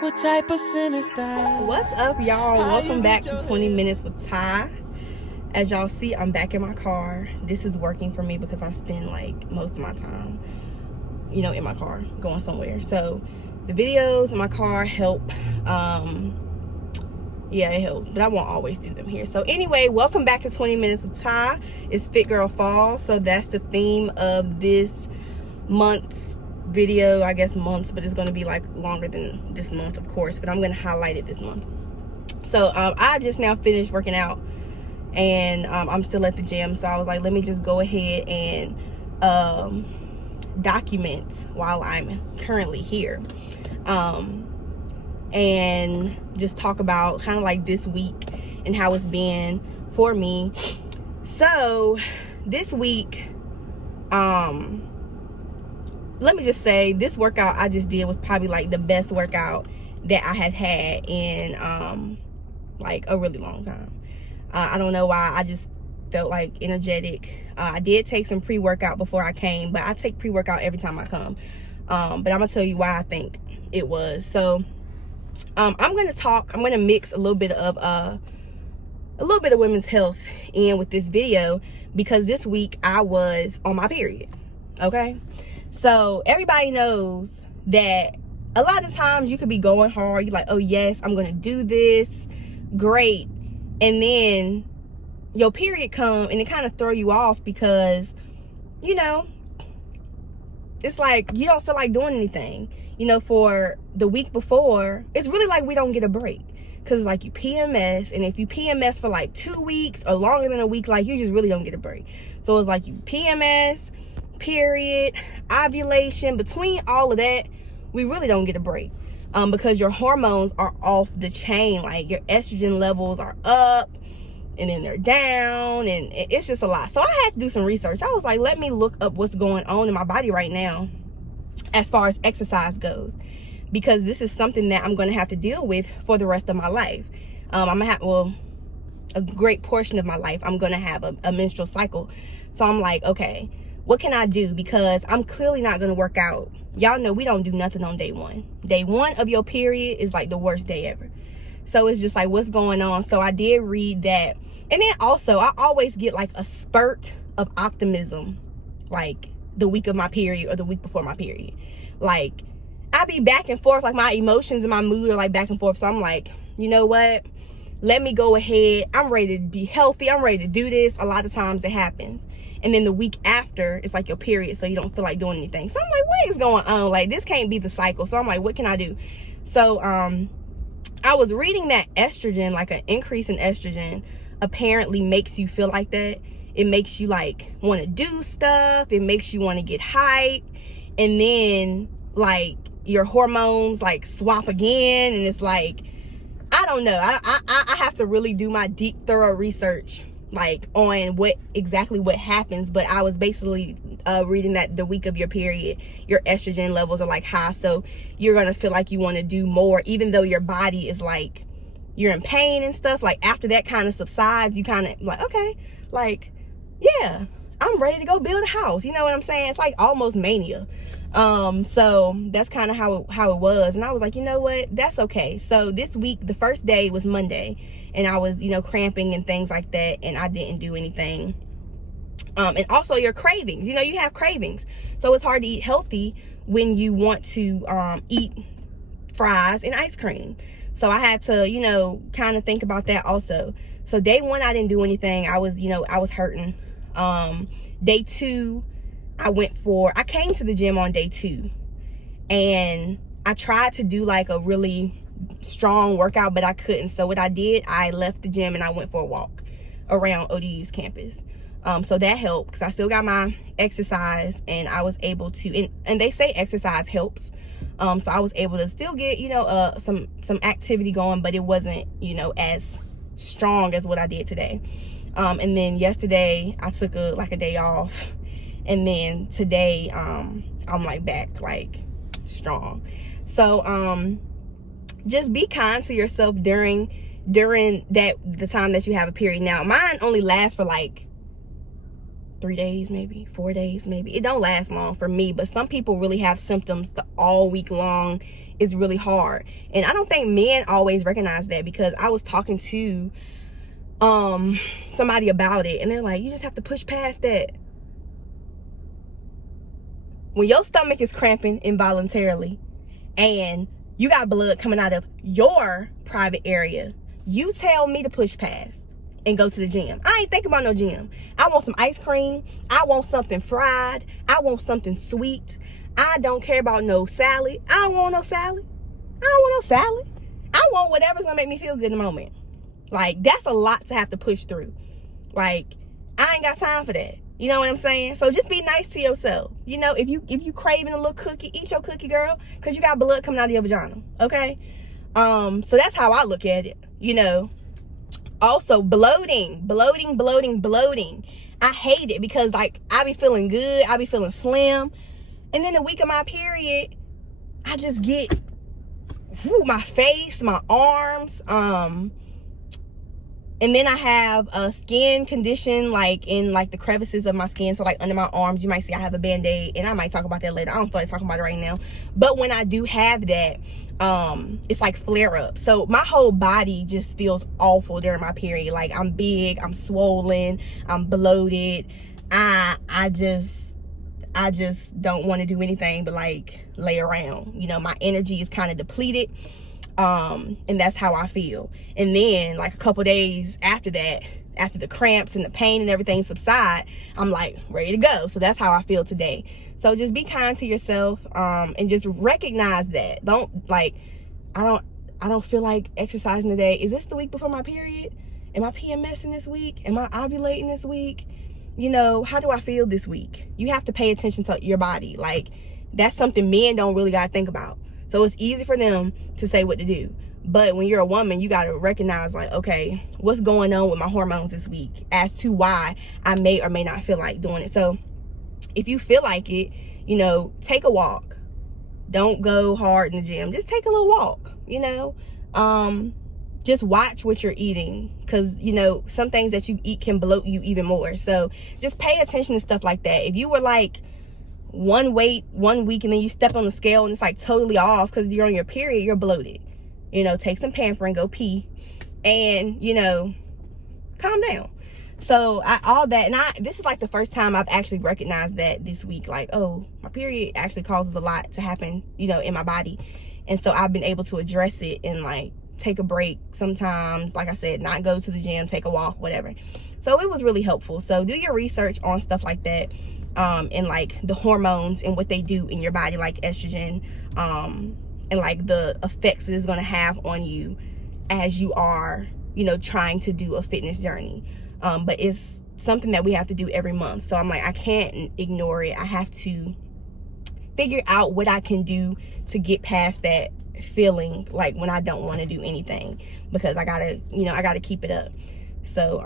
What type of sin is that? What's up, y'all? Welcome back to 20 Minutes with Ty. As y'all see, I'm back in my car. This is working for me because I spend like most of my time, in my car going somewhere. So the videos in my car help. Yeah, it helps, but I won't always do them here. So anyway, welcome back to 20 Minutes with Ty. It's Fit Girl Fall, so that's the theme of this month's video. I guess months, but it's going to be like longer than this month, of course, but I'm going to highlight it this month. So I just now finished working out, and I'm still at the gym, so I was like, let me just go ahead and document while I'm currently here, and just talk about kind of like this week and how it's been for me. So this week, let me just say, this workout I just did was probably like the best workout that I have had in like a really long time. I don't know why, I just felt like energetic. I did take some pre-workout before I came, but I take pre-workout every time I come. But I'm gonna tell you why I think it was. So I'm gonna mix a little bit of women's health in with this video, because this week I was on my period. Okay, so everybody knows that a lot of times you could be going hard, you're like, oh yes, I'm gonna do this, great, and then your period come and it kind of throw you off, because it's like you don't feel like doing anything. For the week before, it's really like we don't get a break, because like you PMS, and if you PMS for like 2 weeks or longer than a week, like you just really don't get a break. So it's like you PMS, period, ovulation, between all of that, we really don't get a break, because your hormones are off the chain. Like your estrogen levels are up and then they're down, and it's just a lot. So I had to do some research. I was like, let me look up what's going on in my body right now as far as exercise goes, because this is something that I'm going to have to deal with for the rest of my life. I'm gonna have, a great portion of my life, I'm gonna have a menstrual cycle. So I'm like, okay, what can I do? Because I'm clearly not gonna work out. Y'all know we don't do nothing on day one. Day one of your period is like the worst day ever. So it's just like, what's going on? So I did read that. And then also, I always get like a spurt of optimism, like the week of my period or the week before my period. Like, I be back and forth, like my emotions and my mood are like back and forth. So I'm like, you know what? Let me go ahead. I'm ready to be healthy. I'm ready to do this. A lot of times it happens. And then the week after, it's like your period, so you don't feel like doing anything. So I'm like, what is going on? Like, this can't be the cycle. So I'm like, what can I do? So I was reading that estrogen, like an increase in estrogen, apparently makes you feel like that. It makes you like want to do stuff. It makes you want to get hyped. And then like your hormones like swap again. And it's like, I don't know. I have to really do my deep, thorough research like on what happens. But I was basically reading that the week of your period, your estrogen levels are like high. So you're going to feel like you want to do more, even though your body is like, you're in pain and stuff. Like after that kind of subsides, you kind of like, okay, like, yeah, I'm ready to go build a house. You know what I'm saying? It's like almost mania. So that's kind of how it was. And I was like, you know what? That's okay. So this week, the first day was Monday, and I was, cramping and things like that. And I didn't do anything. And also your cravings, you have cravings. So it's hard to eat healthy when you want to, eat fries and ice cream. So I had to, kind of think about that also. So day one, I didn't do anything. I was hurting. Day two, I came to the gym on day 2, and I tried to do like a really strong workout, but I couldn't. So what I did, I left the gym and I went for a walk around ODU's campus. So that helped, because I still got my exercise, and I was able to, and they say exercise helps. So I was able to still get, some activity going, but it wasn't, as strong as what I did today. And then yesterday I took a day off, and then today I'm like back like strong. So just be kind to yourself during the time that you have a period. Now mine only lasts for like 3 days, maybe 4 days, maybe. It don't last long for me, but some people really have symptoms all week long. It's really hard. And I don't think men always recognize that, because I was talking to somebody about it, and they're like, you just have to push past that. When your stomach is cramping involuntarily and you got blood coming out of your private area, you tell me to push past and go to the gym. I ain't thinking about no gym. I want some ice cream. I want something fried. I want something sweet. I don't care about no salad. I don't want no salad. I don't want no salad. I want whatever's gonna make me feel good in the moment. Like, that's a lot to have to push through. Like, I ain't got time for that. You know what I'm saying? So just be nice to yourself. You know, if you craving a little cookie, eat your cookie, girl, because you got blood coming out of your vagina. Okay? So that's how I look at it, you know. Also, bloating. I hate it, because like, I be feeling good, I be feeling slim, and then the week of my period, I just get my face, my arms, and then I have a skin condition, like in like the crevices of my skin. So like under my arms, you might see I have a band-aid, and I might talk about that later. I don't feel like talking about it right now. But when I do have that, it's like flare up. So my whole body just feels awful during my period. Like, I'm big, I'm swollen, I'm bloated. I just don't want to do anything but like lay around. You know, my energy is kind of depleted. And that's how I feel. And then like a couple days after that, after the cramps and the pain and everything subside, I'm like ready to go. So that's how I feel today. So just be kind to yourself, and just recognize that. Don't like, I don't feel like exercising today. Is this the week before my period? Am I PMSing this week? Am I ovulating this week? You know, how do I feel this week? You have to pay attention to your body. Like, that's something men don't really got to think about. So it's easy for them to say what to do. But when you're a woman, you got to recognize, like, okay, what's going on with my hormones this week, as to why I may or may not feel like doing it. So if you feel like it, you know, take a walk. Don't go hard in the gym. Just take a little walk, you know. Just watch what you're eating, because, you know, some things that you eat can bloat you even more. So just pay attention to stuff like that. If you were like one weight 1 week and then you step on the scale and it's like totally off because you're on your period, you're bloated. You know, take some pampering, go pee, and, you know, calm down. So this is like the first time I've actually recognized that this week. Like, oh, my period actually causes a lot to happen, you know, in my body. And so I've been able to address it and like take a break sometimes, like I said, not go to the gym, take a walk, whatever. So it was really helpful. So do your research on stuff like that, and like the hormones and what they do in your body, like estrogen, and like the effects it is going to have on you as you are, you know, trying to do a fitness journey. But it's something that we have to do every month. So I'm like, I can't ignore it. I have to figure out what I can do to get past that feeling like when I don't want to do anything, because I gotta keep it up. So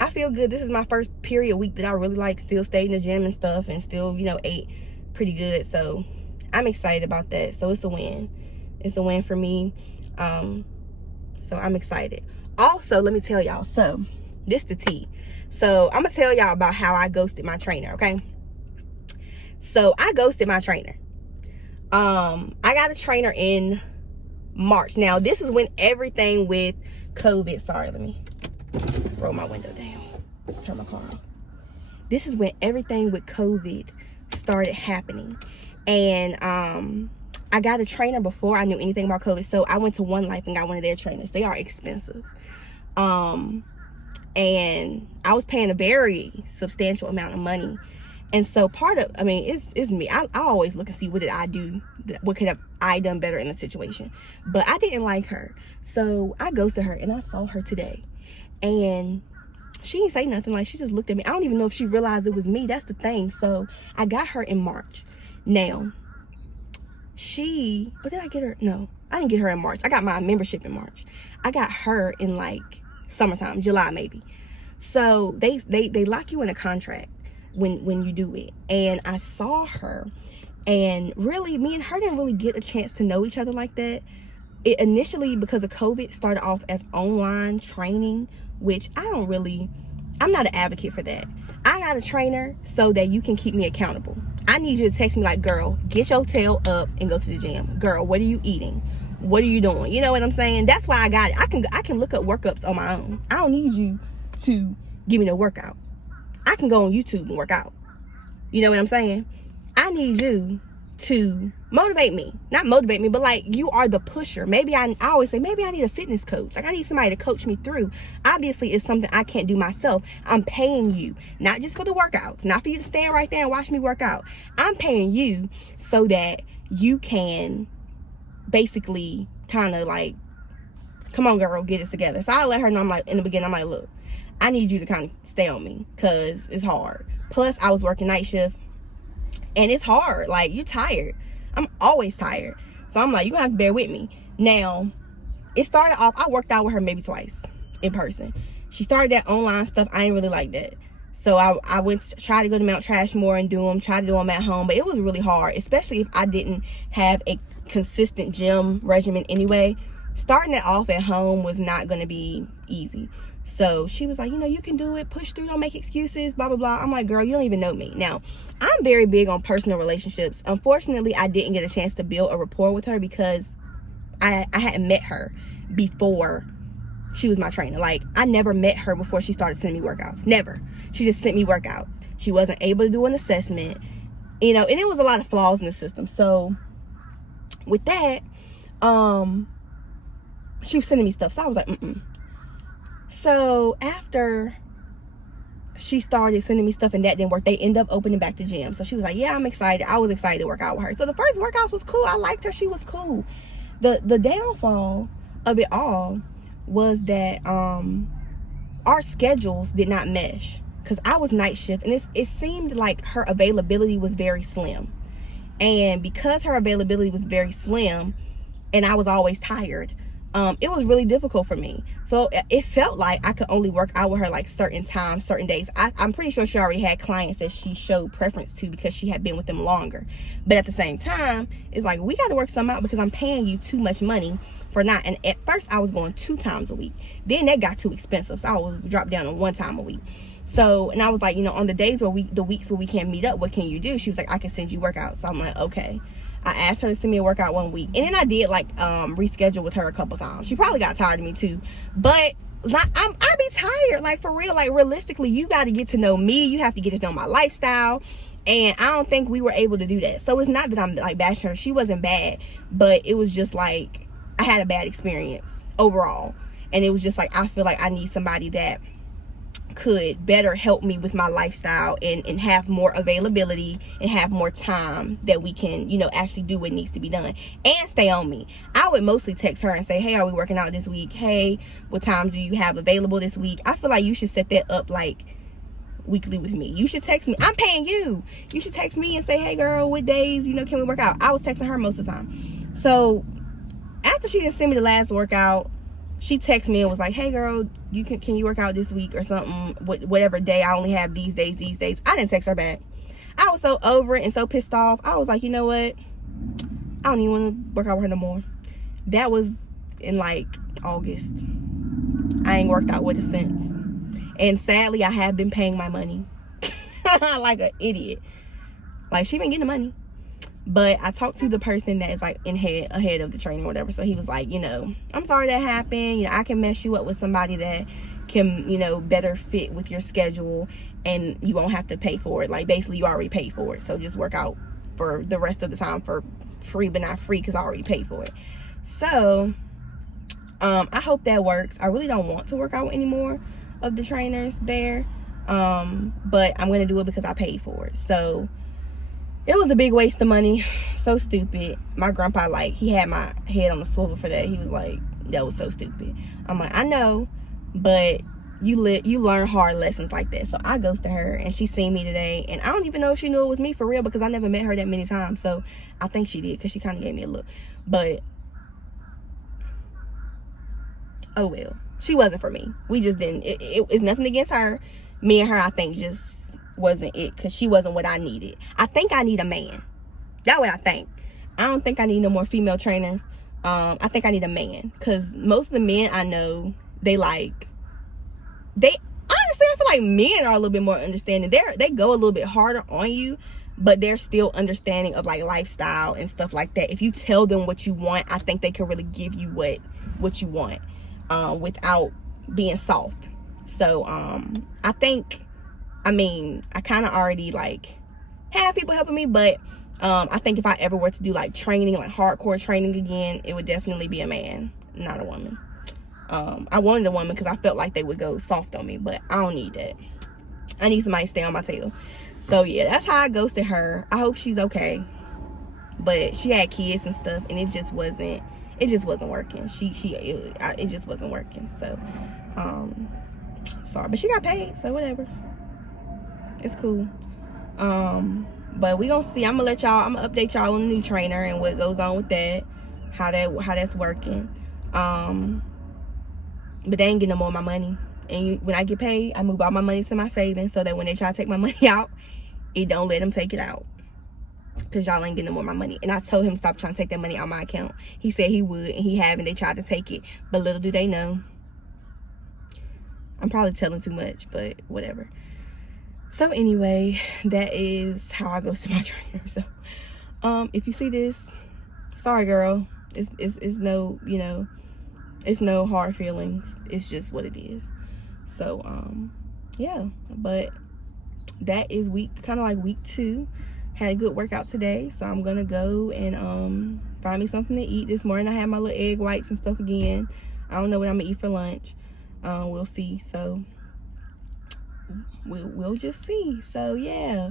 I feel good. This is my first period week that I really like still stayed in the gym and stuff, and still, you know, ate pretty good. So I'm excited about that. So it's a win. It's a win for me. So I'm excited. Also, let me tell y'all, so this the tea. So I'm gonna tell y'all about how I ghosted my trainer, okay? So I ghosted my trainer. I got a trainer in March. Now, this is when everything with COVID, sorry, let me roll my window down, turn my car on. This is when everything with COVID started happening. And I got a trainer before I knew anything about COVID. So I went to One Life and got one of their trainers. They are expensive. And I was paying a very substantial amount of money. And so it's me. I always look and see, what did I do? What could have I done better in the situation? But I didn't like her. So I ghosted her, and I saw her today. And she didn't say nothing. Like, she just looked at me. I don't even know if she realized it was me. That's the thing. So I got her in March. Now, did I get her? No, I didn't get her in March. I got my membership in March. I got her in like summertime, July maybe. So they lock you in a contract when you do it. And I saw her, and really, me and her didn't really get a chance to know each other like that. It initially, because of COVID, started off as online training, which I'm not an advocate for that. I not a trainer so that you can keep me accountable. I need you to text me like, girl, get your tail up and go to the gym. Girl, what are you eating? What are you doing? You know what I'm saying? That's why I got it. I can look up workups on my own. I don't need you to give me no workout. I can go on YouTube and work out. You know what I'm saying? I need you to motivate me. Not motivate me, but like, you are the pusher. Maybe I always say, maybe I need a fitness coach. Like, I need somebody to coach me through. Obviously, it's something I can't do myself. I'm paying you, not just for the workouts, not for you to stand right there and watch me work out. I'm paying you so that you can basically kind of like, come on, girl, get it together. So I let her know, I'm like, in the beginning, I'm like, look, I need you to kind of stay on me because it's hard. Plus, I was working night shift and it's hard. Like, you're tired. I'm always tired. So I'm like, you're going to have to bear with me. Now, it started off, I worked out with her maybe twice in person. She started that online stuff. I ain't really like that. So I went to try to go to Mount Trashmore and do them, try to do them at home. But it was really hard, especially if I didn't have a consistent gym regimen anyway. Starting it off at home was not going to be easy. So she was like, you know, you can do it, push through, don't make excuses, blah, blah, blah. I'm like, girl, you don't even know me. Now, I'm very big on personal relationships. Unfortunately, I didn't get a chance to build a rapport with her because I hadn't met her before she was my trainer. Like, I never met her before she started sending me workouts. Never. She just sent me workouts. She wasn't able to do an assessment, you know, and it was a lot of flaws in the system. So with that, she was sending me stuff. So I was like, So after she started sending me stuff and that didn't work, they end up opening back the gym. So she was like, yeah, I'm excited. I was excited to work out with her. So the first workouts was cool. I liked her. She was cool. The downfall of it all was that our schedules did not mesh because I was night shift and it seemed like her availability was very slim. And because her availability was very slim and I was always tired, it was really difficult for me. So it felt like I could only work out with her like certain times, certain days. I'm pretty sure she already had clients that she showed preference to because she had been with them longer. But at the same time, it's like, we got to work something out because I'm paying you too much money for not. And at first I was going 2 times a week. Then that got too expensive. So I was dropped down to 1 time a week. So, and I was like, you know, on the days where the weeks where we can't meet up, what can you do? She was like, I can send you workouts. So I'm like, okay. I asked her to send me a workout 1 week. And then I did like reschedule with her a couple times. She probably got tired of me too. But I be tired. Like, for real, like, realistically, you got to get to know me. You have to get to know my lifestyle. And I don't think we were able to do that. So it's not that I'm like bashing her. She wasn't bad. But it was just like, I had a bad experience overall. And it was just like, I feel like I need somebody that could better help me with my lifestyle and have more availability and have more time that we can, you know, actually do what needs to be done and stay on me. I would mostly text her and say, hey, are we working out this week? Hey, what times do you have available this week? I feel like you should set that up like weekly with me. You should text me. I'm paying you. You should text me and say, hey girl, what days, you know, can we work out? I was texting her most of the time. So after she didn't send me the last workout, she texted me and was like, hey girl, can you work out this week or something, whatever day. I only have these days. I didn't text her back. I was so over it and so pissed off. I was like, you know what, I don't even want to work out with her no more. That was in like August. I ain't worked out with her since, and sadly I have been paying my money like an idiot. Like, she been getting the money. But I talked to the person that is like ahead of the training or whatever. So he was like, you know, I'm sorry that happened. You know, I can mess you up with somebody that can, you know, better fit with your schedule and you won't have to pay for it. Like, basically you already paid for it. So just work out for the rest of the time for free, but not free because I already paid for it. So I hope that works. I really don't want to work out with any more of the trainers there. But I'm going to do it because I paid for it. So it was a big waste of money. So stupid. My grandpa, like, he had my head on the swivel for that. He was like, that was so stupid. I'm like, I know, but you learn hard lessons like that. So I goes to her and she seen me today. And I don't even know if she knew it was me for real because I never met her that many times. So I think she did because she kind of gave me a look. But, oh well. She wasn't for me. We just didn't. It's nothing against her. Me and her, I think, just wasn't it because she wasn't what I needed. I think I need a man. That's what I think. I don't think I need no more female trainers. I think I need a man because most of the men I know, honestly, I feel like men are a little bit more understanding. They go a little bit harder on you, but they're still understanding of like lifestyle and stuff like that. If you tell them what you want, I think they can really give you what you want, without being soft. So I think, I mean, I kind of already like have people helping me, but I think if I ever were to do like training, like hardcore training again, it would definitely be a man, not a woman. I wanted a woman because I felt like they would go soft on me, but I don't need that. I need somebody to stay on my tail. So yeah, that's how I ghosted her. I hope she's okay. But she had kids and stuff, and it just wasn't working. It just wasn't working. So sorry, but she got paid, so whatever. It's cool. But we gonna see. I'm gonna update y'all on the new trainer and what goes on with that, how that's working. But they ain't getting no more of my money. And when I get paid, I move all my money to my savings so that when they try to take my money out, it don't let them take it out. Because y'all ain't getting no more of my money. And I told him stop trying to take that money out of my account. He said he would, and he haven't. They tried to take it. But little do they know. I'm probably telling too much, but whatever. So anyway, that is how I go to my trainer. So if you see this, sorry girl. It's no, you know, it's no hard feelings. It's just what it is. So yeah, but that is kind of like week 2. Had a good workout today, so I'm gonna go and find me something to eat. This morning I had my little egg whites and stuff again. I don't know what I'm gonna eat for lunch. We'll see. So we'll just see. So yeah.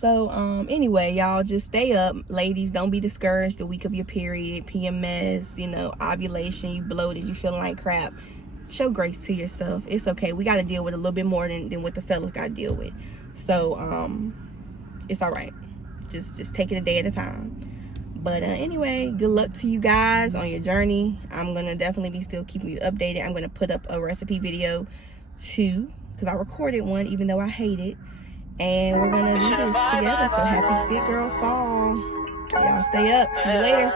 So anyway, y'all, just stay up, ladies. Don't be discouraged the week of your period, PMS, you know, ovulation, you bloated, you feeling like crap. Show grace to yourself. It's okay. We got to deal with a little bit more than what the fellas got to deal with. So it's all right. Just take it a day at a time. But anyway, good luck to you guys on your journey. I'm gonna definitely be still keeping you updated. I'm gonna put up a recipe video too, because I recorded one even though I hate it. And we're gonna do this together. So happy Fit Girl Fall. Y'all stay up. See you later.